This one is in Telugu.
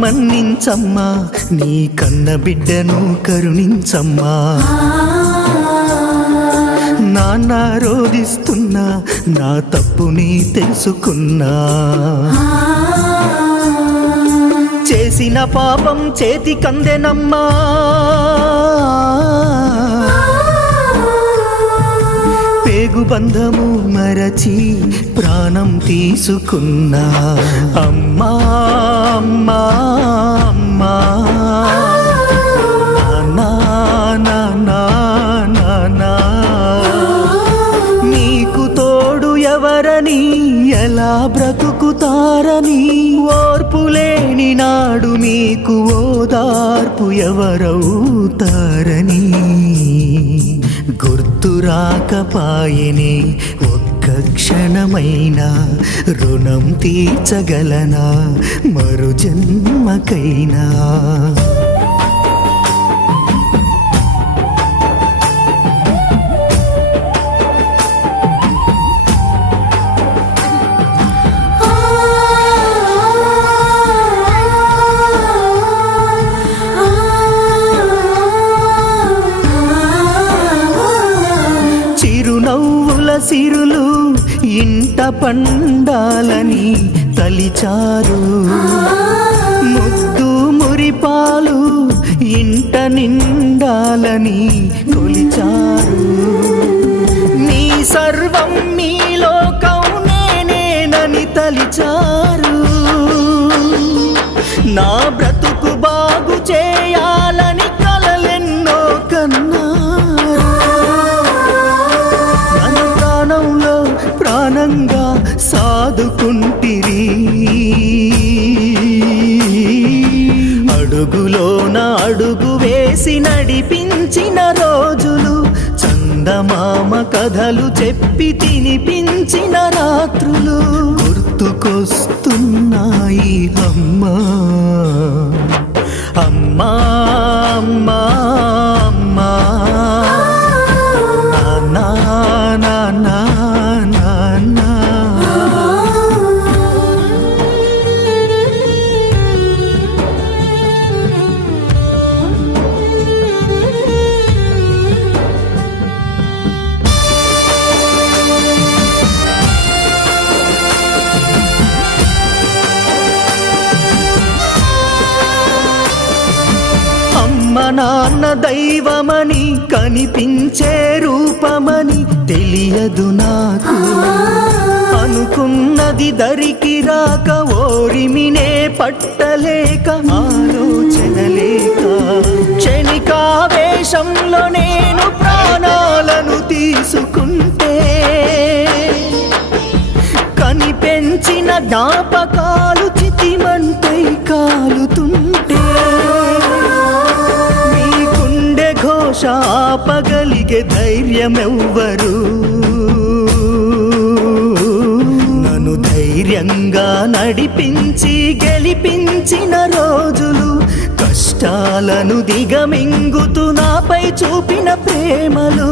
మన్నించమ్మా, నీ కన్న బిడ్డను కరుణించమ్మా. నాన్న రోధిస్తున్నా, నా తప్పుని తెలుసుకున్నా. చేసిన పాపం చేతికందెనమ్మా, పేగు బంధము మరచి ప్రాణం తీసుకున్నా. అమ్మా అమ్మా అమ్మా, నాన్నా నాన్నా నాన్నా, నీకు తోడు ఎవరని ఎలా బ్రతుకుతారని, ఓర్పులేని నాడు మీకు ఓదార్పు ఎవరవుతారని. గుర్తు రాకపాయనే ఒక్క క్షణమైనా, రుణం తీర్చగలనా మరు జన్మకైనా. చిరునవ్వుల సిరులు ఇంట పండాలని తలిచారు, ముద్దు మురిపాలు ఇంట నిండాలని కొలిచారు. నీ సర్వం మీ లోకం నేనేనని తలిచారు, నా బ్రతుకు బాగు చేయాలని కలలెన్నో కన్నారు. ప్రాణంగా సాదుకుంటిరి, అడుగులోన అడుగు వేసి నడిపించిన రోజులు, చందమామ కథలు చెప్పి తినిపించిన రాత్రులు గుర్తుకొస్తున్నాయి. అమ్మా అమ్మా అమ్మా అమ్మా, నాన్నా నాన్నా నాన్నా. అమ్మ నాన్న దైవమని, కనిపించే రూపమని తెలియదు నాకు. అనుకున్నది దరికి రాక, ఓరిమినే పట్టలేక, ఆలోచన లేక, క్షణికావేశంలో నేను ప్రాణాలను తీసుకుంటే, కని పెంచిన జ్ఞాపకాలు చితిమంటై కాలుతుంటే, ఆపగలిగే ధైర్యమెవ్వరు, నన్ను ధైర్యంగా నడిపించి గెలిపించిన రోజులు, కష్టాలను దిగమింగుతూ నాపై చూపిన ప్రేమలు.